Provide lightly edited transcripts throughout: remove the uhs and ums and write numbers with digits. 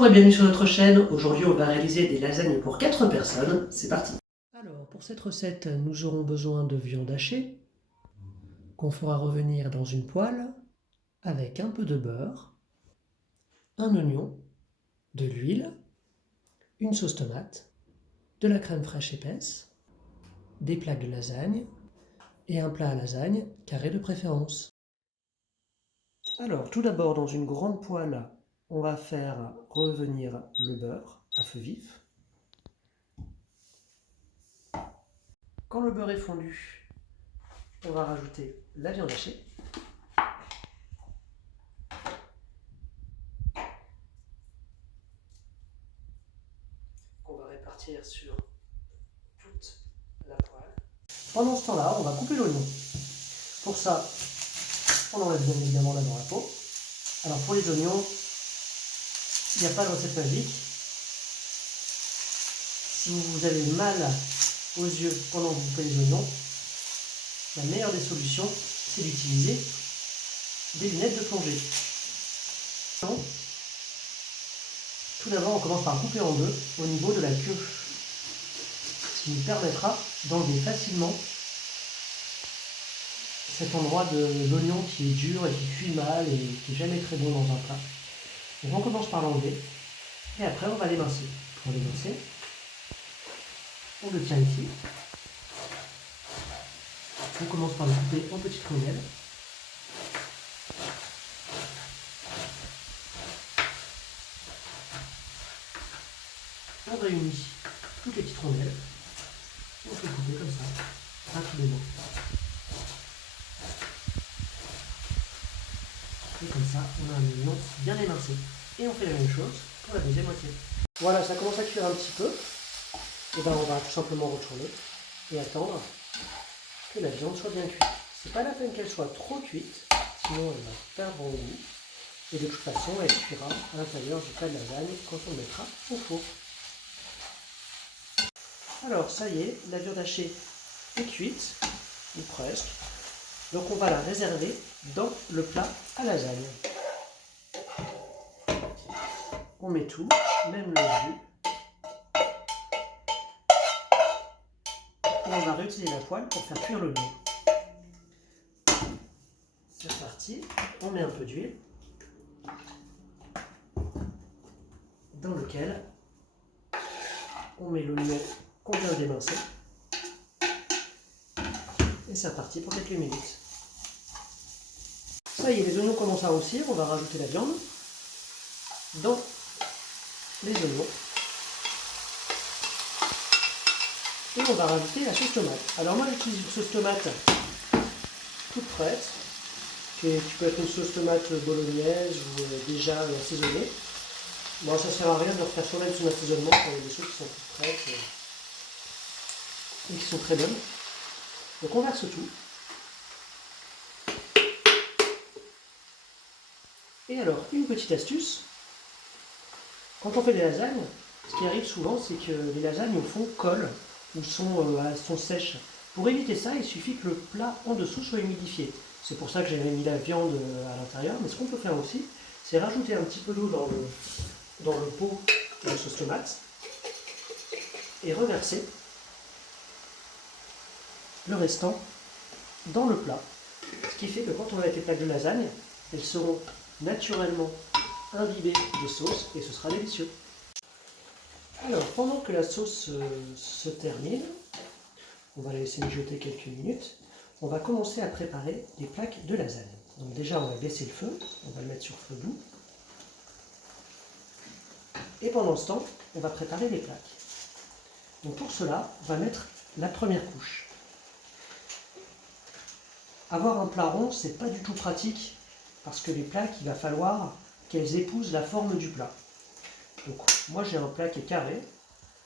Bonjour et bienvenue sur notre chaîne. Aujourd'hui, on va réaliser des lasagnes pour 4 personnes. C'est parti. Alors, pour cette recette, nous aurons besoin de viande hachée qu'on fera revenir dans une poêle avec un peu de beurre, un oignon, de l'huile, une sauce tomate, de la crème fraîche épaisse, des plaques de lasagne et un plat à lasagne carré de préférence. Alors, tout d'abord, dans une grande poêle, on va faire revenir le beurre à feu vif. Quand le beurre est fondu, on va rajouter la viande hachée. Qu'on va répartir sur toute la poêle. Pendant ce temps-là, on va couper l'oignon. Pour ça, on enlève bien évidemment d'abord la peau. Alors pour les oignons, il n'y a pas de recette magique. Si vous avez mal aux yeux pendant que vous coupez les oignons, la meilleure des solutions, c'est d'utiliser des lunettes de plongée. Tout d'abord, on commence par couper en deux au niveau de la queue, ce qui nous permettra d'enlever facilement cet endroit de l'oignon qui est dur et qui cuit mal et qui n'est jamais très bon dans un plat. Donc on commence par l'enlever et après on va l'émincer. Pour l'émincer, on le tient ici. On commence par le couper en petites rondelles. On réunit toutes les petites rondelles. On peut couper comme ça, rapidement. Et comme ça, on a un oignon bien émincé. Et on fait la même chose pour la deuxième moitié. Voilà, ça commence à cuire un petit peu. Et bien on va tout simplement retourner et attendre que la viande soit bien cuite. C'est pas la peine qu'elle soit trop cuite, sinon elle va perdre en goût. Et de toute façon, elle cuira à l'intérieur du plat de lasagne quand on le mettra au four. Alors ça y est, la viande hachée est cuite, ou presque. Donc on va la réserver dans le plat à lasagne. On met tout, même le jus. Et on va réutiliser la poêle pour faire cuire le blé. C'est parti, on met un peu d'huile dans lequel on met l'oignon qu'on vient d'émincer. Et c'est parti pour quelques minutes. Ça y est, les oignons commencent à grossir, on va rajouter la viande dans les oignons. Et on va rajouter la sauce tomate. Alors moi j'utilise une sauce tomate toute prête, qui peut être une sauce tomate bolognaise ou déjà assaisonnée. Bon, ça ne sert à rien de refaire soi-même son assaisonnement quand il y a des sauces qui sont toutes prêtes et qui sont très bonnes. Donc on verse tout. Et alors, une petite astuce, quand on fait des lasagnes, ce qui arrive souvent, c'est que les lasagnes au fond collent ou sont sèches. Pour éviter ça, il suffit que le plat en dessous soit humidifié. C'est pour ça que j'avais mis la viande à l'intérieur, mais ce qu'on peut faire aussi, c'est rajouter un petit peu d'eau dans le pot de sauce tomate et reverser le restant dans le plat. Ce qui fait que quand on va mettre les plaques de lasagne, elles seront naturellement imbibées de sauce et ce sera délicieux. Alors, pendant que la sauce se termine, on va la laisser mijoter quelques minutes, on va commencer à préparer les plaques de lasagne. Donc déjà, on va baisser le feu, on va le mettre sur feu doux. Et pendant ce temps, on va préparer les plaques. Donc pour cela, on va mettre la première couche. Avoir un plat rond, c'est pas du tout pratique, parce que les plaques, il va falloir qu'elles épousent la forme du plat. Donc moi j'ai un plat qui est carré,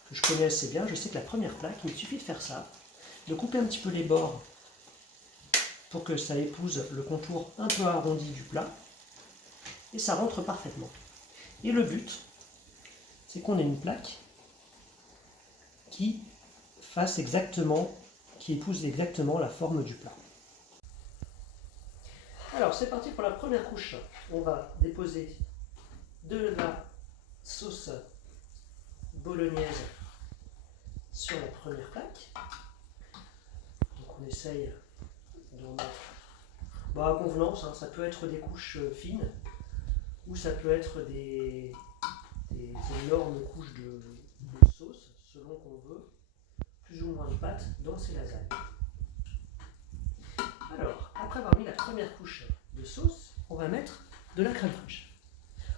que je connais assez bien, je sais que la première plaque, il suffit de faire ça, de couper un petit peu les bords pour que ça épouse le contour un peu arrondi du plat, et ça rentre parfaitement. Et le but, c'est qu'on ait une plaque qui épouse exactement la forme du plat. Alors c'est parti pour la première couche. On va déposer de la sauce bolognaise sur la première plaque. Donc on essaye d'en mettre à convenance, hein, ça peut être des couches fines ou ça peut être des énormes couches de sauce selon qu'on veut plus ou moins de pâte dans ces lasagnes. Alors, après avoir mis la première couche de sauce, on va mettre de la crème fraîche.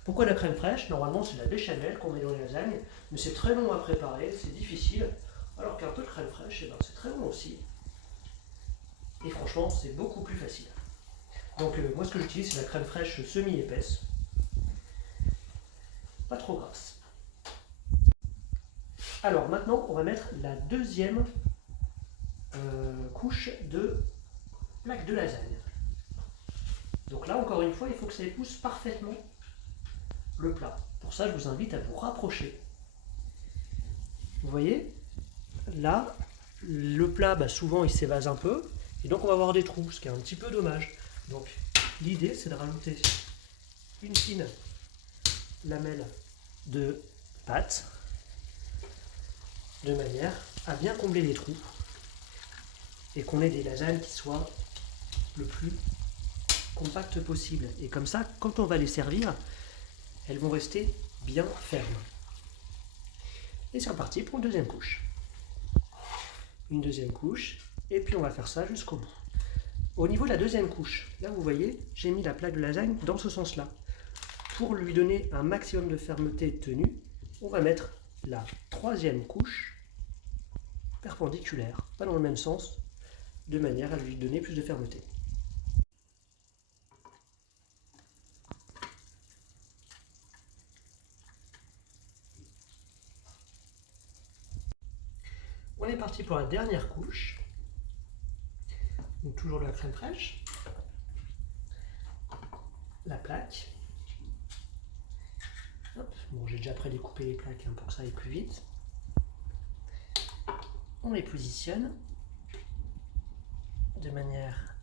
Pourquoi la crème fraîche? Normalement, c'est la béchamel qu'on met dans les lasagnes, mais c'est très long à préparer, c'est difficile, alors qu'un peu de crème fraîche, eh ben, c'est très bon aussi. Et franchement, c'est beaucoup plus facile. Donc moi, ce que j'utilise, c'est la crème fraîche semi-épaisse, pas trop grasse. Alors maintenant, on va mettre la deuxième couche de plaque de lasagne. Donc là, encore une fois, il faut que ça épouse parfaitement le plat. Pour ça, je vous invite à vous rapprocher. Vous voyez, là, le plat, souvent, il s'évase un peu, et donc on va avoir des trous, ce qui est un petit peu dommage. Donc l'idée, c'est de rajouter une fine lamelle de pâte, de manière à bien combler les trous, et qu'on ait des lasagnes qui soient le plus compactes possible. Et comme ça, quand on va les servir, elles vont rester bien fermes. Et c'est reparti pour une deuxième couche. Une deuxième couche, et puis on va faire ça jusqu'au bout. Au niveau de la deuxième couche, là vous voyez, j'ai mis la plaque de lasagne dans ce sens-là. Pour lui donner un maximum de fermeté et de tenue, on va mettre la troisième couche perpendiculaire, pas dans le même sens, de manière à lui donner plus de fermeté. On est parti pour la dernière couche. Donc toujours de la crème fraîche. La plaque. Hop. Bon, j'ai déjà prédécoupé les plaques pour que ça aille plus vite. On les positionne de manière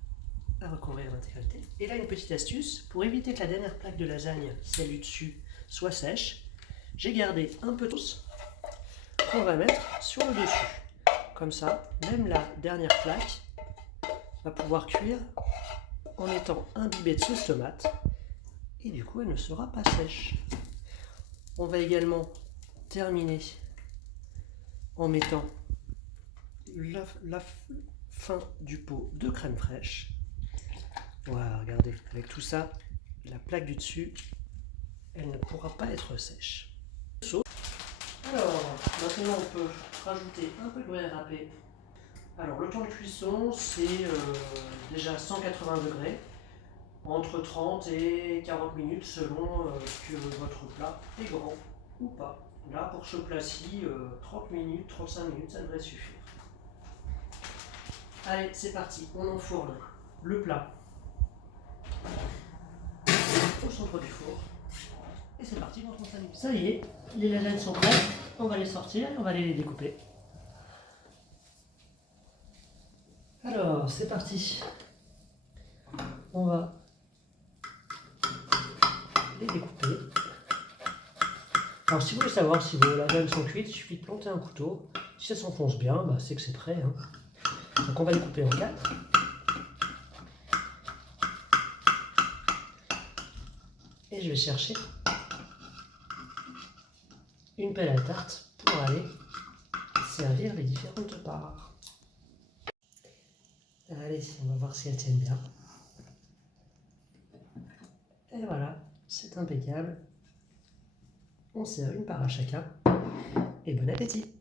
à recouvrir l'intégralité. Et là, une petite astuce, pour éviter que la dernière plaque de lasagne, celle du dessus, soit sèche, j'ai gardé un peu de sauce qu'on va mettre sur le dessus. Comme ça, même la dernière plaque va pouvoir cuire en étant imbibée de sauce tomate et du coup elle ne sera pas sèche. On va également terminer en mettant la fin du pot de crème fraîche. Voilà, regardez, avec tout ça, la plaque du dessus, elle ne pourra pas être sèche. Alors, maintenant on peut rajouter un peu de gruyère râpée. Alors le temps de cuisson, c'est déjà 180 degrés, entre 30 et 40 minutes selon que votre plat est grand ou pas. Là pour ce plat-ci, 30 minutes, 35 minutes, ça devrait suffire. Allez, c'est parti, on enfourne le plat au centre du four. Et c'est parti pour 35 minutes. Ça y est, les lasagnes sont prêtes, on va les sortir et on va aller les découper. Alors, c'est parti. On va les découper. Alors, si vous voulez savoir si vos lasagnes sont cuites, il suffit de planter un couteau. Si ça s'enfonce bien, c'est que c'est prêt. Hein. Donc, on va les couper en 4. Et je vais chercher une pelle à tarte pour aller servir les différentes parts. Allez, on va voir si elles tiennent bien. Et voilà, c'est impeccable. On sert une part à chacun. Et bon appétit!